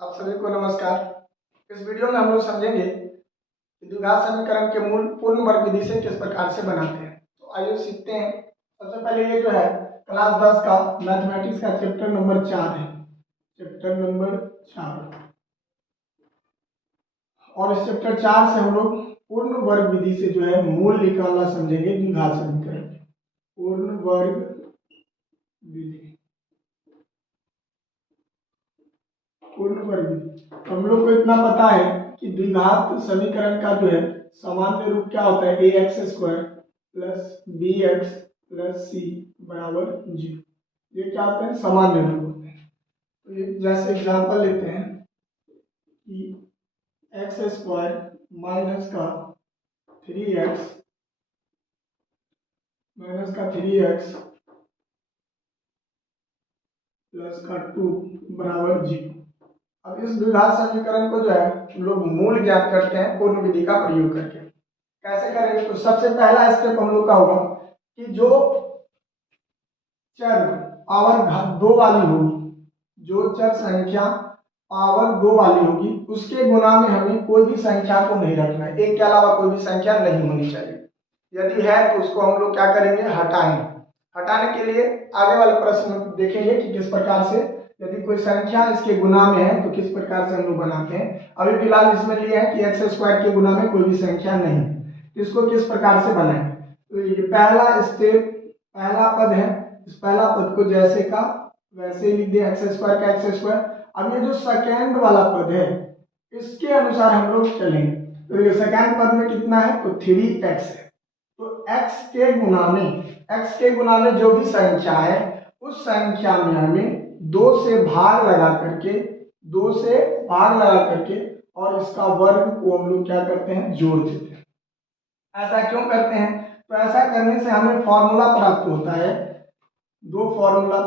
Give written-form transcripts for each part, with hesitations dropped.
आप सभी को नमस्कार। इस वीडियो में हम लोग समझेंगे कि द्विघात समीकरण के मूल पूर्ण वर्ग विधि से किस प्रकार से बनाते हैं। तो आइए सीखते हैं। सबसे पहले ये जो है क्लास 10 का मैथमेटिक्स का चैप्टर नंबर 4 है, चैप्टर नंबर 4। और इस चैप्टर 4 से हम लोग पूर्ण वर्ग विधि से जो है मूल निकालना समझेंगे द्विघात समीकरण। पूर्ण वर्ग विधि, पूर्ण वर्ग विधि। हम लोग को इतना पता है कि द्विघात समीकरण का जो है सामान्य रूप क्या होता है, ax² plus bx plus c बराबर 0। ये क्या होते हैं, सामान्य रूप होते हैं। तो जैसे एग्जांपल लेते हैं कि x² माइनस का 3x प्लस का 2 बराबर 0। अब इस द्विघात समीकरण को जो है लोग मूल ज्ञात करते हैं पूर्ण विधि का प्रयोग करके। कैसे करेंगे, तो सबसे पहला स्टेप हम लोग का होगा कि जो चर पावर 2 वाली होगी, जो चर संख्या पावर 2 वाली होगी उसके गुणा में हमें कोई भी संख्या को नहीं रखना है, एक के अलावा कोई भी संख्या नहीं होनी चाहिए। यदि है तो उसको हम लोग क्या करेंगे, हटाएंगे। हटाने के लिए आगे वाले प्रश्न देखेंगे कि किस प्रकार से, यदि कोई संख्या इसके गुना में है तो किस प्रकार से हम लोग बनाते हैं। अभी फिलहाल इसमें लिया है कि x² के गुना में कोई भी संख्या नहीं है, इसको किस प्रकार से बनाएं। तो ये पहला स्टेप, पहला पद है, इस पहला पद को जैसे का वैसे ही लिख दिया, x² का x²। अब ये जो सेकेंड वाला पद है इसके अनुसार हम लोग चलेंगे। तो ये सेकेंड पद में कितना है, तो 3x है। तो x के गुना में जो भी संख्या है उस संख्या में हमें 2 से भाग लगा करके और इसका वर्ग को हम लोग क्या करते हैं, जोड़ देते हैं। ऐसा क्यों करते हैं, तो ऐसा करने से हमें फॉर्मूला प्राप्त होता है, दो फॉर्मूला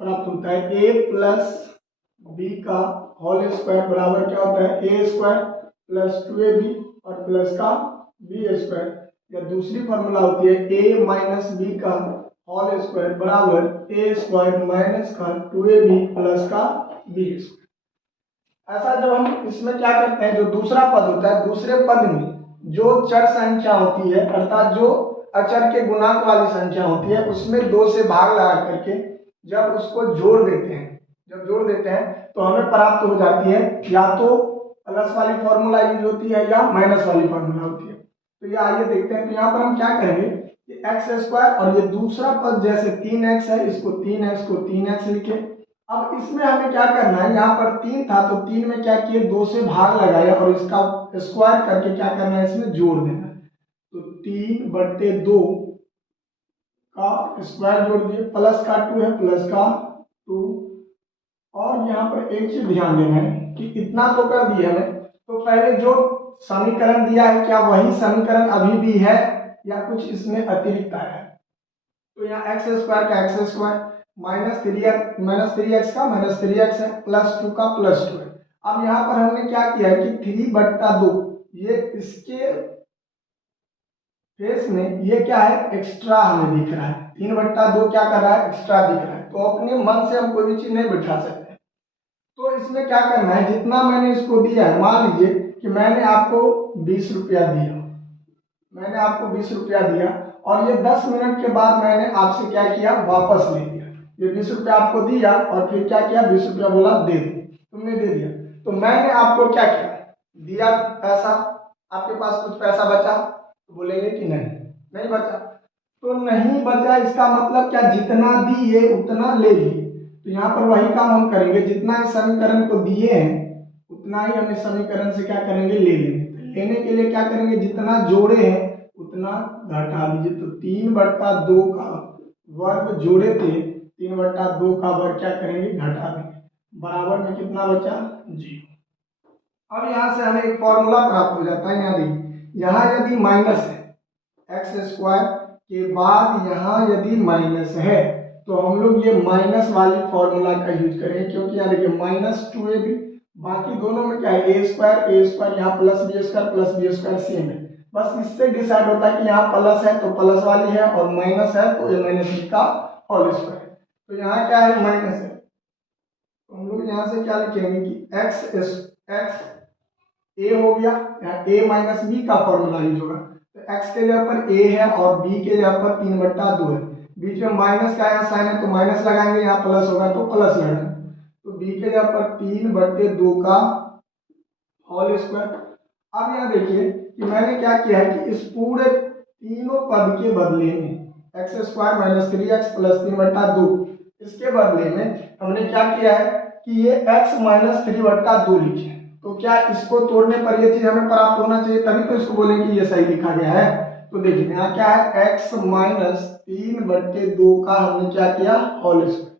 प्राप्त होता है। a प्लस बी का होल स्क्वायर बराबर क्या होता है, a² प्लस 2ab और प्लस का b²। या दूसरी फॉर्मूला होती है a माइनस बी का होल स्क्वायर बराबर a² माइनस का 2ab प्लस का b²। ऐसा जब हम इसमें क्या करते हैं, जो दूसरा पद होता है, दूसरे पद में जो चर संख्या होती है अर्थात जो अचर के गुणांक वाली संख्या होती है उसमें 2 से भाग लगा करके जब उसको जोड़ देते हैं तो हमें प्राप्त हो जाती है या तो प्लस वाली फॉर्मूला यूज होती है या माइनस वाली फॉर्मूला होती है। तो ये आइए देखते हैं। तो यहाँ पर हम क्या करेंगे कि x² और ये दूसरा पद जैसे 3x है, इसको 3x को 3x लिखे। अब इसमें हमें क्या करना है, यहाँ पर 3 था तो 3 में क्या किए, 2 से भाग लगाया और इसका स्क्वायर करके क्या करना है, इसमें जोड़ देना है। तो 3/2 का स्क्वायर जोड़ दिए, प्लस का 2 है, प्लस का 2। और यहाँ पर एक चीज ध्यान देना है कि इतना तो कर दिया है, तो पहले जो समीकरण दिया है क्या वही समीकरण अभी भी है या कुछ इसमें अतिरिक्त आया है। तो यहाँ x² का x² माइनस 3x का -3x है, प्लस 2 का +2 है। अब यहाँ पर हमने क्या किया है कि 3/2, ये इसके फेस में ये क्या है, एक्स्ट्रा हमें दिख रहा है। 3/2 क्या कर रहा है, एक्स्ट्रा दिख रहा है। तो अपने मन से हम कोई भी चीज नहीं बिठा सकते। तो इसमें क्या करना है, जितना मैंने इसको दिया है, मान लीजिए कि मैंने आपको 20 रुपया दिया और ये 10 मिनट के बाद मैंने आपसे क्या किया, वापस ले लिया। ये 20 रुपया आपको दिया और फिर क्या किया, 20 रुपया बोला दे दो, तुमने दे दिया। तो मैंने आपको क्या किया, दिया पैसा, आपके पास कुछ पैसा बचा, तो बोलेंगे कि नहीं बचा। तो नहीं बचा इसका मतलब क्या, जितना दिए उतना ले लिए। तो यहाँ पर वही काम हम करेंगे, जितना इस समीकरण को दिए हैं उतना ही हम इस समीकरण से क्या करेंगे, ले लेंगे। लेने के लिए क्या करेंगे, जितना जोड़े हैं उतना घटा दीजिए। तो 3/2 का वर्ग जोड़े थे, 3/2 का वर्ग क्या करेंगे, घटा देंगे। बराबर में कितना बचा, 0। अब यहाँ से हमें एक फॉर्मूला प्राप्त हो जाता है। यहाँ यदि माइनस है, x² के बाद यहाँ यदि माइनस है तो हम लोग ये माइनस वाली फॉर्मूला का यूज करेंगे, क्योंकि यहाँ देखिए -2ab, बाकी दोनों में क्या है, a² यहाँ प्लस b² सेम है। बस इससे डिसाइड होता है कि यहाँ प्लस है तो प्लस वाली है और माइनस है तो ये -b का होल स्क्वायर है। तो यहाँ क्या है, माइनस है तो हम लोग यहाँ से क्या लिखेंगे कि एक्स ए हो गया, यहाँ ए माइनस बी का फॉर्मूला यूज होगा। तो एक्स के जगह पर ए है और बी के जगह पर 3/2 है, बीच में माइनस का यहाँ साइन है तो माइनस लगाएंगे, यहाँ प्लस होगा तो प्लस लगाएंगे। तो बी के जगह पर 3/2 का होल स्क्वायर। अब यहाँ देखिए कि मैंने क्या किया है कि इस पूरे तीनों पद के बदले में x² माइनस 3x प्लस 3/2, इसके बदले में हमने क्या किया है कि ये x माइनस 3/2 लिखे। तो क्या इसको तोड़ने पर ये चीज हमें प्राप्त होना चाहिए, तभी तो इसको बोलेंगे कि ये सही लिखा गया है। तो देखिए यहाँ क्या है, x माइनस 3/2 का हमने क्या किया होल स्क्वायर।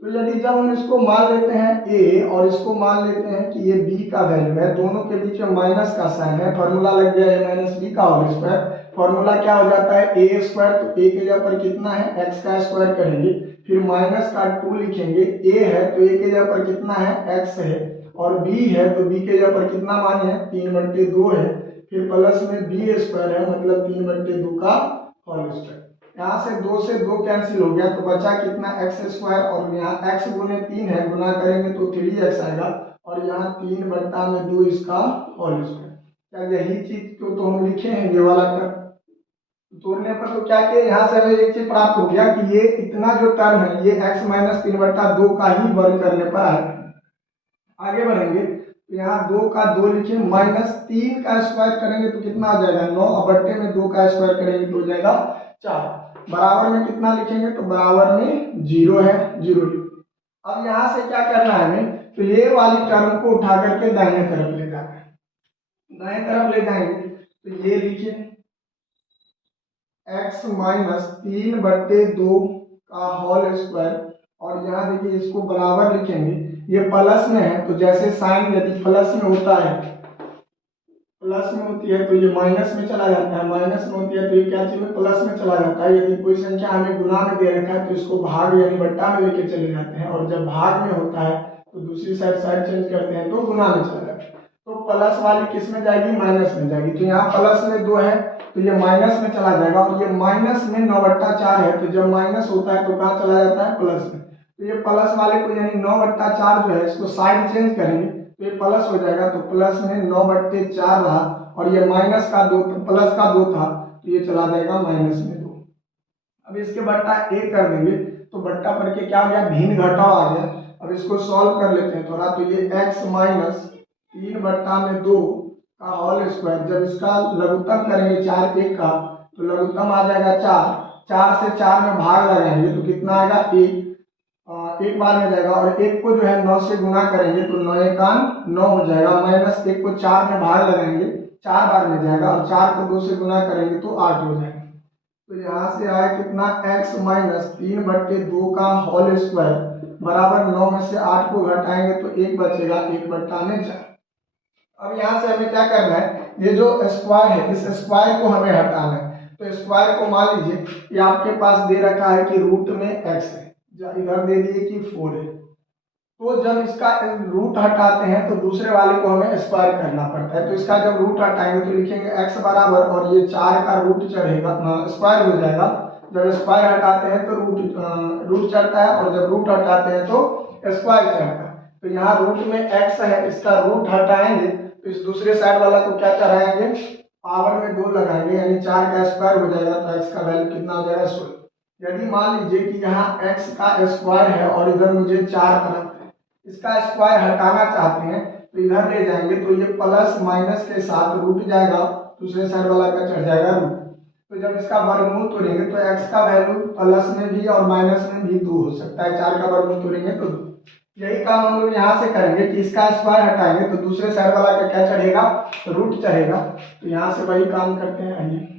तो यदि जब हम इसको मान लेते हैं a और इसको मान लेते हैं कि ये b का वैल्यू है, दोनों के बीच में माइनस का साइन है, फॉर्मूला लग गया a माइनस बी का होल स्क्वायर। फॉर्मूला क्या हो जाता है a स्क्वायर, तो a के जगह पर कितना है x का स्क्वायर करेंगे, फिर माइनस का 2 लिखेंगे, a है तो a के जगह पर कितना है x है, और b है तो b के जगह पर कितना मान है 3/2 है, फिर प्लस में b स्क्वायर है मतलब 3/2 का होल स्क्वायर। यहाँ से 2 से 2 कैंसिल हो गया तो बचा कितना x² और यहाँ x गुने 3 है, गुना करेंगे तो 3x आएगा, और यहाँ 3/2 इसका होल स्क्वायर। क्या यही चीज को तो हम लिखे हैं ये वाला कर तोड़ने पर, तो क्या किया यहाँ से हमें एक चीज प्राप्त हो गया कि ये इतना जो टर्म है ये x माइनस 3/2 का ही वर्ग करने पर आएगा। आगे बढ़ेंगे तो यहाँ 2 का 2 लिखे, माइनस 3 का स्क्वायर करेंगे तो कितना आ जाएगा 9, और बट्टे में 2 का स्क्वायर करेंगे तो हो जाएगा 4, बराबर में कितना लिखेंगे तो बराबर में 0 है, 0। अब यहाँ से क्या करना है हमें, तो ये वाली टर्म को उठा करके दाहिने तरफ ले जाना है। दाहिने तरफ ले जाएंगे तो ये लिखिए x माइनस 3/2 का होल स्क्वायर, और यहाँ देखिए इसको बराबर लिखेंगे, ये प्लस में है तो जैसे साइन यदि प्लस में होता है, प्लस में होती है तो ये माइनस में चला जाता है, माइनस में होती है तो ये क्या चीज में प्लस में चला जाता है। यदि कोई संख्या हमें गुना में दे रखा है तो इसको भाग यानी बट्टा में लेके चले जाते हैं, और जब भाग में होता है तो दूसरी साइड चेंज करते हैं तो गुना में चला जाता है। तो प्लस वाली किस में जाएगी, माइनस में जाएगी। तो यहाँ प्लस में 2 है तो ये माइनस में चला जाएगा, और ये माइनस में 9/4 है, तो जब माइनस होता है तो कहाँ चला जाता है, प्लस में। तो ये प्लस वाले को यानी 9/4 जो है इसको साइड चेंज करेंगे तो ये प्लस हो जाएगा, तो प्लस में 9/4 रहा, और ये माइनस का 2 प्लस का 2 था तो ये चला जाएगा माइनस में 2। अब इसके बट्टा 1 कर देंगे तो बट्टा पढ़ के क्या हो गया, भिन्न घटाव आ गया। अब इसको सॉल्व कर लेते हैं थोड़ा, तो ये x माइनस 3/2 का होल स्क्वायर, जब इसका लघुत्तम करेंगे 4 1 का तो लघुत्तम आ जाएगा 4, 4 से 4 में भाग लगाएंगे तो कितना आएगा 1, एक बार में जाएगा, और 1 को जो है 9 से गुना करेंगे तो 9 एका 9 हो जाएगा, माइनस 1 को 4 में भाग लगाएंगे 4 बार में जाएगा, और 4 को 2 से गुना करेंगे तो 8 हो जाएगा। तो यहाँ से आया कितना x माइनस 3/2 का होल स्क्वायर बराबर 9 में से 8 को घटाएंगे तो 1 बचेगा, 1/4। अब यहाँ से हमें क्या करना है, ये जो स्क्वायर है इस स्क्वायर को हमें हटाना है। तो स्क्वायर को मान लीजिए कि आपके पास दे रखा है कि रूट में x है, इधर दे दिए कि 4 है, तो जब इसका रूट हटाते हैं तो दूसरे वाले को हमें स्क्वायर करना पड़ता है। तो इसका जब रूट हटाएंगे तो लिखेंगे x बराबर, और ये 4 का रूट चढ़ेगा स्क्वायर हो जाएगा, जब स्क्वायर हटाते हैं तो रूट चढ़ता है, और जब रूट हटाते हैं तो स्क्वायर चढ़ता है। तो यहाँ रूट में x है, इसका रूट हटाएंगे तो इस दूसरे साइड वाला को क्या चढ़ाएंगे, पावर में 2 लगाएंगे, यानी 4 का स्क्वायर हो जाएगा, तो x का वैल्यू कितना हो जाएगा 16। यदि मान लीजिए कि यहाँ x का स्क्वायर है और इधर मुझे 4 का इसका स्क्वायर हटाना चाहते हैं तो इधर ले जाएंगे तो ये प्लस माइनस के साथ रूट जाएगा, दूसरे साइड वाला का चढ़ जाएगा रूट। तो जब इसका वर्गमूल तोड़ेंगे तो x का वैल्यू प्लस में भी और माइनस में भी 2 हो सकता है, 4 का वर्गमूल तोड़ेंगे तो 2। यही काम हम लोग यहाँ से करेंगे कि इसका स्क्वायर हटाएंगे तो दूसरे साइड वाला का क्या चढ़ेगा, रूट चढ़ेगा। तो यहाँ से वही काम करते हैं, आइए।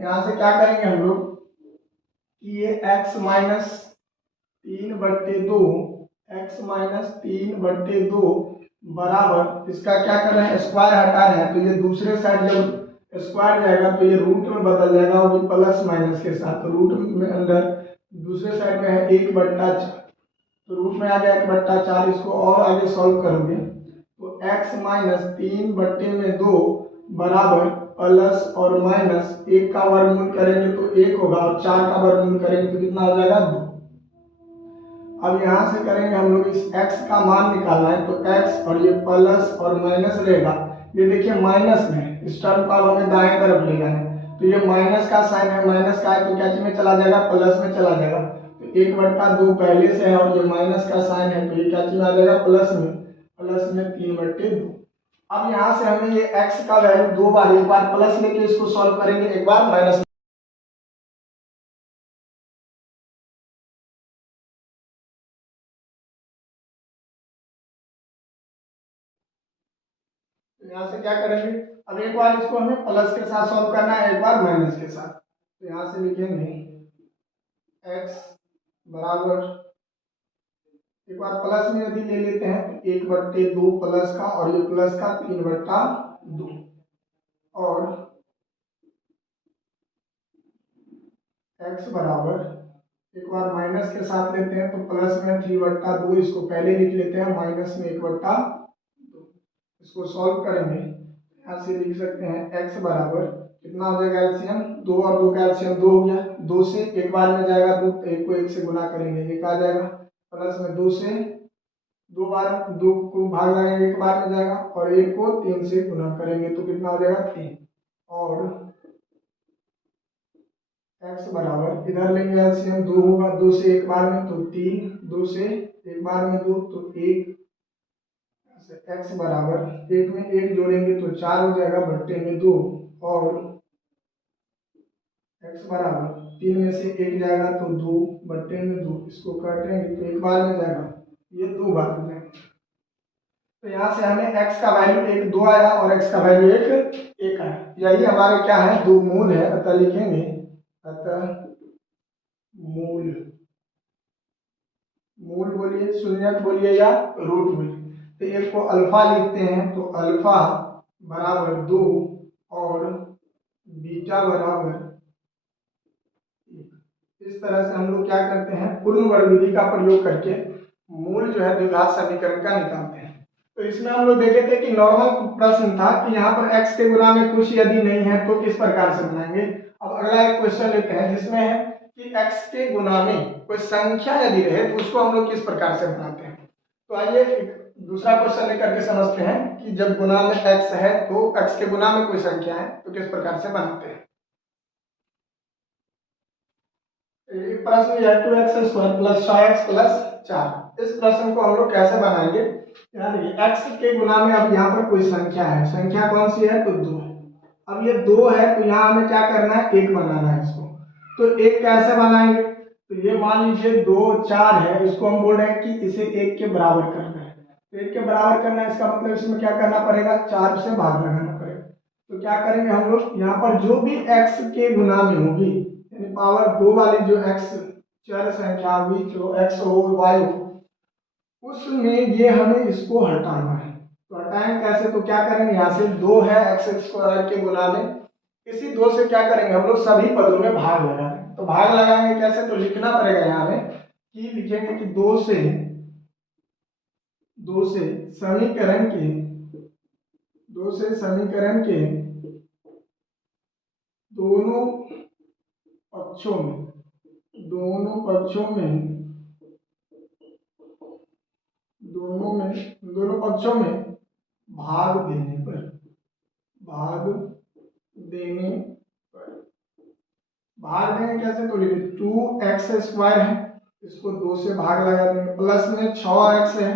यहाँ से क्या करेंगे हम लोग कि ये x माइनस 3/2 x माइनस 3/2 बराबर इसका क्या कर रहे हैं, स्क्वायर हटा रहे हैं, तो ये दूसरे साइड जब स्क्वायर जाएगा तो ये रूट में बदल जाएगा, वो भी प्लस माइनस के साथ। तो रूट में अंदर दूसरे साइड में है 1/4, तो रूट में आ गया 1/4। इसको और आगे सॉल्व करोगे तो x माइनस 3/2 बराबर प्लस और माइनस, एक का वर्गमूल करेंगे तो एक होगा और 4 का वर्गमूल करेंगे तो कितना हो जाएगा 2। अब यहाँ से करेंगे हम लोग इस x का मान निकालना है, तो x और ये प्लस और माइनस रहेगा। ये देखिए माइनस में, इस टर्म को अब हमें दाएं तरफ ले जाना है, तो ये माइनस का साइन है, माइनस का है तो क्या में चला जाएगा, प्लस में चला जाएगा। तो 1/2 पहले से है और ये माइनस का साइन है तो ये क्या में आ जाएगा, प्लस में 3/2। अब यहाँ से हमें ये x का वैल्यू दो बार, एक बार प्लस लेके इसको सॉल्व करेंगे, एक बार माइनस। यहाँ से क्या करेंगे, अब एक बार इसको हमें प्लस के साथ सॉल्व करना है, एक बार माइनस के साथ। तो यहाँ से लिखेंगे x बराबर, एक बार प्लस में यदि ले लेते हैं तो 1/2 प्लस का और ये प्लस का 3/2, और x बराबर, एक बार माइनस के साथ लेते हैं तो प्लस में 3/2, इसको पहले लिख लेते हैं, माइनस में 1/2, इसको सॉल्व करेंगे। यहाँ से लिख सकते हैं x बराबर कितना हो जाएगा, एलसीएम 2 और 2 का एलसीएम 2 हो गया, 2 से एक बार में जाएगा 2, तो 1 को 1 से गुना करेंगे, एक आ जाएगा, प्लस में 2 से 2 बार 2 को भाग लगाएंगे, एक बार में जाएगा, और 1 को 3 से गुना करेंगे तो कितना हो जाएगा 3। और x बराबर इधर लेंगे एलसीएम 2 होगा, 2 से एक बार में तो 3, 2 से एक बार में 2 तो 1, x बराबर एक में एक जोड़ेंगे तो 4 हो जाएगा, बट्टे में 2, और x बराबर 3 में से एक जाएगा तो 2, बट्टे में 2, इसको काटेंगे तो एक बार में जाएगा, ये 2 बार में जाएगा। तो यहाँ से हमें x का वैल्यू 1 2 आया और x का वैल्यू 1 आया। यही हमारे क्या है, दो मूल है, अतः लिखेंगे, अतः मूल, मूल बोलिए, शून्यक बोलिए या रूट बोलिए। तो एक को अल्फा लिखते हैं, तो अल्फा बराबर 2 और बीटा बराबर 1। इस तरह से हम लोग क्या करते हैं, पूर्ण वर्ग विधि का प्रयोग करके मूल जो है द्विघात समीकरण का निकालते हैं। तो इसमें हम लोग देखे थे कि नॉर्मल प्रश्न था कि यहाँ पर x के गुना में कुछ यदि नहीं है तो किस प्रकार से बनाएंगे। अब अगला एक क्वेश्चन लेते हैं जिसमें है कि x के गुना में कोई संख्या यदि रहे तो उसको हम लोग किस प्रकार से बनाते हैं। तो आइए एक दूसरा क्वेश्चन लेकर के समझते हैं कि जब गुना में x है तो x के गुना में कोई संख्या है तो किस प्रकार से बनाते हैं। एक प्रश्न यह 2x² + 6x + 4, इस प्रश्न को हम लोग कैसे बनाएंगे। यानी x के गुना में अब यहाँ पर कोई संख्या है, संख्या कौन सी है, तो 2 है। अब ये 2 है तो यहाँ हमें क्या करना है, 1 बनाना है इसको। तो 1 कैसे बनाएंगे, तो ये मान लीजिए 2 4 है, इसको हम बोल रहे हैं कि इसे 1 के बराबर करना है। तो 1 के बराबर करना है, इसका मतलब इसमें क्या करना पड़ेगा, 4 से भाग लगाना पड़ेगा। तो क्या करेंगे हम लोग, यहाँ पर जो भी x के गुना में होगी, यानी पावर 2 वाली जो x चर संख्या होगी, जो x हो y हो, उसमें ये हमें इसको हटाना है। तो हटाएं कैसे, तो क्या करेंगे, यहाँ से 2 है x² के गुना में, इसी 2 से क्या करेंगे हम लोग सभी पदों में भाग लगाएंगे। तो भाग लगाएंगे कैसे, तो लिखना पड़ेगा यहाँ में कि लिखेंगे कि 2 से समीकरण के 2 से समीकरण के दोनों पक्षों में दोनों पक्षों में भाग देने पर भाग देंगे कैसे, तो लिखिए 2x² है, इसको 2 से भाग लगा देंगे, प्लस में 6x है,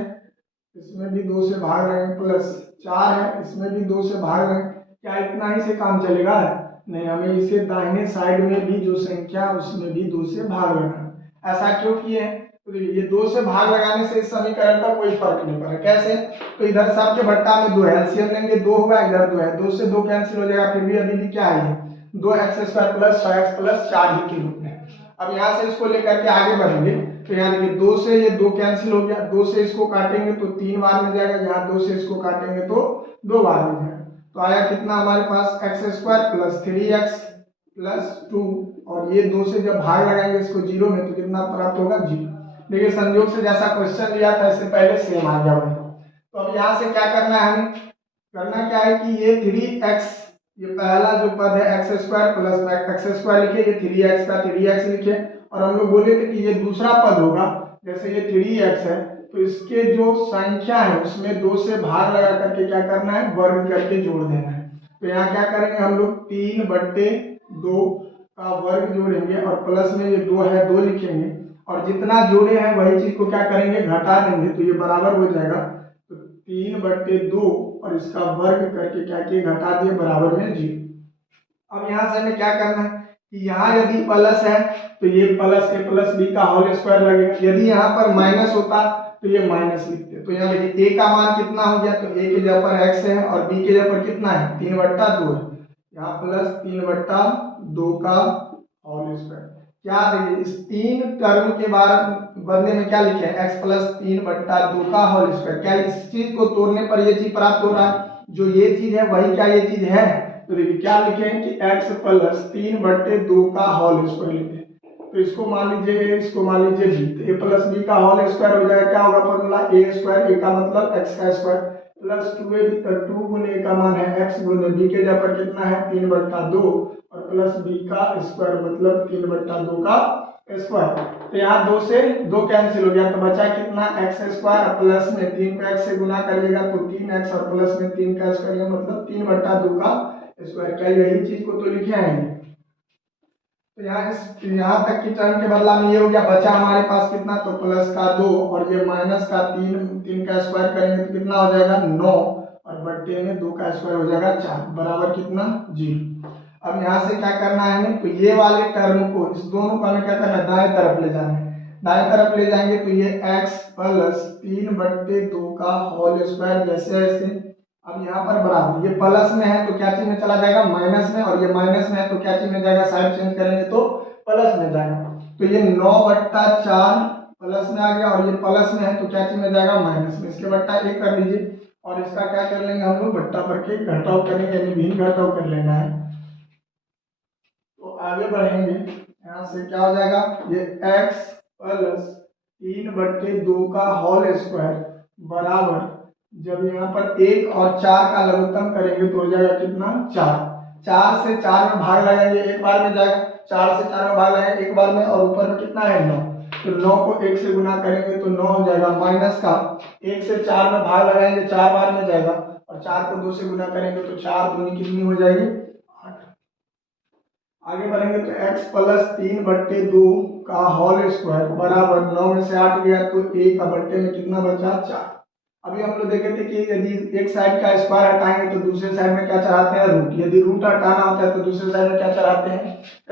इसमें भी 2 से भाग लगाएंगे, प्लस 4 है, इसमें भी 2 से भाग लगाएंगे। क्या इतना ही से काम चलेगा, नहीं, हमें इसे दाहिने साइड में भी जो संख्या उसमें भी 2 से भाग लगाना। ऐसा क्यों किए हैं, तो ये 2 से भाग लगाने से इस समीकरण पर कोई फर्क नहीं पड़ा। कैसे, तो इधर सबके भट्टा में 2 है, एलसीएम लेंगे 2 हुआ, इधर 2 है, 2 से 2 कैंसिल हो जाएगा, फिर भी अभी भी क्या है, 2x² + 6x + 4 ही के रूप में। अब यहाँ से इसको लेकर के आगे बढ़ेंगे, तो यहाँ देखिए 2 से ये 2 कैंसिल हो गया, 2 से इसको काटेंगे तो 3 बार में जाएगा, यहाँ 2 से इसको काटेंगे तो 2 बार में जाएगा। तो आया कितना हमारे पास, x² + 3x + 2, और ये 2 से जब भाग लगाएंगे इसको 0 में तो कितना प्राप्त होगा, 0। देखिए संयोग से जैसा क्वेश्चन लिया था इससे पहले सेम आ गया वही। तो अब यहाँ से क्या करना है, हमें करना क्या है कि ये 3x ये पहला जो पद है x square plus x square लिखे, ये 3x का 3x लिखे। और हम लोग बोले थे कि ये दूसरा पद होगा, जैसे ये 3x है तो इसके जो संख्या है उसमें 2 से भाग लगा करके क्या करना है, वर्ग करके जोड़ देना है। तो यहाँ क्या करेंगे हम लोग 3/2 का वर्ग जोड़ेंगे और प्लस में ये 2 है 2 लिखेंगे, और जितना जोड़े हैं वही चीज को क्या करेंगे, घटा देंगे, तो ये बराबर हो जाएगा। तो 3/2 और इसका वर्ग करके क्या किए, घटा दिए, बराबर में 0। अब यहाँ से हमें क्या करना है कि यहाँ यदि प्लस है तो ये प्लस ए प्लस बी का होल स्क्वायर लगेगा, यदि यहाँ पर माइनस होता तो ये माइनस लिखते। तो यहाँ देखिए ए का मान कितना हो गया, तो ए के जगह पर एक्स है और बी के जगह पर कितना है, 3/2 है, यहाँ प्लस 3/2 का होल स्क्वायर। क्या देखिए इस 3 टर्म के बदले में क्या लिखे हैं, x प्लस 3/2 का होल स्क्वायर। क्या इस चीज को तोड़ने पर ये चीज प्राप्त हो रहा है, जो ये चीज है वही क्या ये चीज है। तो देखिए क्या लिखे हैं कि x प्लस 3/2 का होल स्क्वायर लिखे। तो इसको मान लीजिए a, इसको मान लीजिए b, तो a प्लस b का होल स्क्वायर हो जाएगा, क्या होगा फॉर्मूला, a स्क्वायर, a का मतलब x का स्क्वायर, प्लस 2ab, तो 2 गुने a का मान है x गुने b के जगह पर कितना है 3/2 और प्लस b का स्क्वायर मतलब 3/2 का स्क्वायर। तो यहाँ 2 से 2 कैंसिल हो गया, तो बचा कितना x स्क्वायर, प्लस में 3 को x से गुना करिएगा तो 3x और प्लस में 3 का स्क्वायर मतलब 3/2 का स्क्वायर। क्या यही चीज को तो लिखे आएंगे। तो यहाँ तक की टर्म के बदला में ये हो गया, बचा हमारे पास कितना, तो प्लस का 2 और ये माइनस का 3 का स्क्वायर करेंगे तो कितना हो जाएगा 9 और बट्टे में 2 का स्क्वायर हो जाएगा 4, बराबर कितना 0। अब यहाँ से क्या करना है हमें, तो ये वाले टर्म को, इस दोनों को हमें क्या करना है, दाएं तरफ ले जाना है। दाएं तरफ ले जाएंगे तो ये x प्लस 3/2 का होल स्क्वायर जैसे ऐसे। अब यहाँ पर बराबर, ये प्लस में है तो क्या चीज में चला जाएगा, माइनस में, और ये माइनस में है तो क्या चीज में जाएगा, साइड चेंज करेंगे तो प्लस में जाएगा। तो ये 9/4 प्लस में आ गया और ये प्लस में है तो क्या चीज में जाएगा, माइनस में। इसके बट्टा 1 कर लीजिए और इसका क्या कर लेंगे हम लोग, बट्टा पर के घटाव करेंगे, यानी भिन्न घटाव कर लेना है। तो आगे बढ़ेंगे, यहाँ से क्या हो जाएगा, ये x प्लस 3/2 का होल स्क्वायर बराबर, जब यहाँ पर 1 और 4 का लघुत्तम करेंगे तो हो जाएगा कितना 4। 4 से 4 में भाग लगाएंगे एक बार में जाएगा, 4 से 4 में भाग लगाएंगे एक बार में, और ऊपर में कितना है 9, तो 9 को 1 से गुना करेंगे तो 9 हो जाएगा, माइनस का 1 से 4 में भाग लगाएंगे 4 बार में जाएगा, और 4 को 2 से गुना करेंगे तो 4 दूनी कितनी हो जाएगी 8। आगे बढ़ेंगे तो x प्लस 3/2 का होल स्क्वायर बराबर 9 में से 8 गया तो 1 का बट्टे में कितना बचा 4। अभी हम लोग देखे थे कि यदि एक साइड का स्क्वायर हटाएंगे तो दूसरे साइड में क्या चढ़ाते हैं, रूट। यदि रूट हटाना होता है तो दूसरे साइड में क्या चढ़ाते हैं,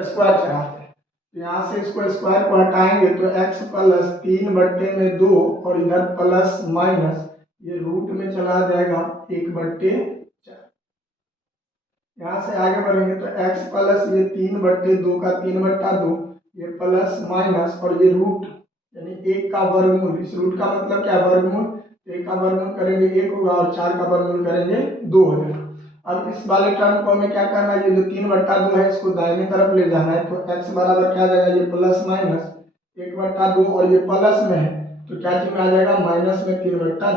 स्क्वायर चढ़ाते हैं। तो यहाँ से इसको स्क्वायर को हटाएंगे तो x प्लस 3/2 और इधर प्लस माइनस ये रूट में चला जाएगा 1/4। यहाँ से आगे बढ़ेंगे तो x प्लस ये 3/2 का 3/2 ये प्लस माइनस और ये रूट यानी 1 का वर्गमूल, इस रूट का मतलब क्या है वर्गमूल, 1 का वर्गमूल करेंगे 1 होगा और 4 का वर्गमूल करेंगे 2 हो जाएगा। अब इस वाले टर्म को हमें क्या करना है, ये जो 3/2 है इसको दाहिने तरफ ले जाना है, तो x बराबर क्या आ जाएगा, ये प्लस माइनस 1/2 और ये प्लस में है तो क्या चीज में आ जाएगा माइनस में 3/2।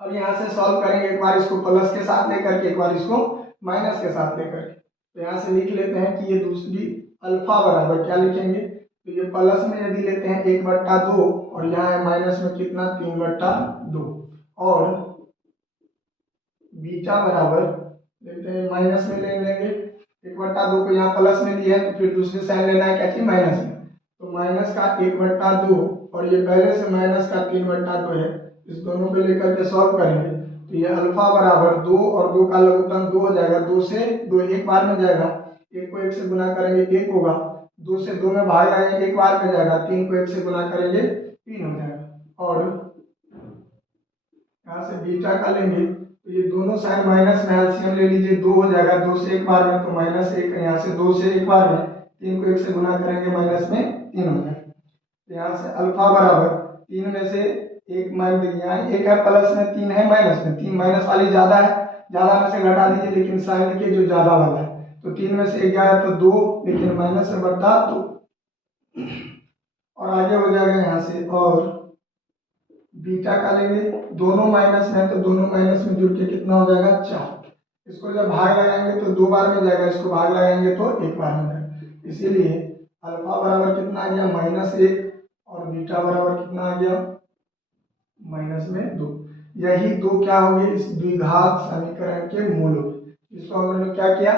अब यहाँ से सॉल्व करेंगे, एक बार इसको प्लस के साथ लेकर के एक बार इसको माइनस के साथ लेकर के। तो यहाँ से लिख लेते हैं कि ये दूसरी अल्फा बराबर क्या लिखेंगे, तो ये प्लस में यदि लेते हैं 1/2 और यहाँ है माइनस में कितना 3/2 और बीटा बराबर लेते हैं माइनस में ले लेंगे 1/2 को यहाँ प्लस में लिया है तो फिर दूसरी साइड लेना है क्या चीज माइनस में, तो माइनस का 1/2 और ये पहले से माइनस का 3/2 है, इस दोनों को लेकर के सॉल्व करेंगे तो ये अल्फा बराबर 2 और 2 का लघुत्तम 2 हो जाएगा, 2 से 2 एक बार में जाएगा, 1 को 1 से गुना करेंगे 1 होगा, 2 से 2 में भाग लगाएंगे एक बार में जाएगा, 3 को 1 से गुना करेंगे 3 हो जाएगा। और यहाँ से बीटा का लेंगे तो ये दोनों साइड माइनस में एलसीएम ले लीजिए, 2 हो जाएगा, 2 से एक बार में तो -1, यहाँ से 2 से एक बार में 3 को 1 से गुना करेंगे माइनस में 3 हो जाएगा। यहाँ से अल्फा बराबर 3 में से एक माइनस, यहाँ 1 है प्लस में 3 है माइनस में, 3 माइनस वाली ज्यादा है, ज्यादा में से घटा दीजिए लेकिन साइन देखिए जो ज्यादा वाला है, तो 3 में से 1 गया है तो 2 लेकिन माइनस से बढ़ता तो, और आगे हो जाएगा यहाँ से, और बीटा का लेंगे दोनों माइनस में है तो दोनों माइनस में जुड़ के कितना हो जाएगा 4। इसको जब भाग लगाएंगे तो 2 बार में जाएगा, इसको भाग लगाएंगे तो 1 बार में जाएगा। इसीलिए अल्फा बराबर कितना आ गया -1 और बीटा बराबर कितना आ गया -2। यही दो क्या होंगे इस द्विघात समीकरण के मूल होंगे। इसको हम लोग क्या किया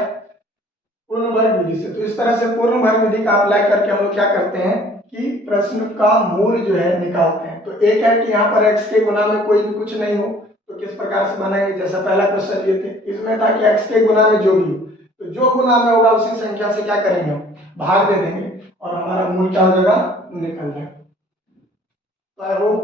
पूर्ण वर्ग विधि से। तो इस तरह से पूर्ण वर्ग विधि का अप्लाई करके हम लोग क्या करते हैं कि प्रश्न का मूल जो है निकालते हैं। तो एक है कि यहाँ पर x के गुना में कोई भी कुछ नहीं हो तो किस प्रकार से बनाएंगे, जैसा पहला क्वेश्चन लिए थे इसमें था कि x के गुना में जो भी हो, तो जो गुना में होगा उसी संख्या से क्या करेंगे हम भाग दे देंगे और हमारा मूल क्या हो जाएगा निकल जाएगा। तो आई होप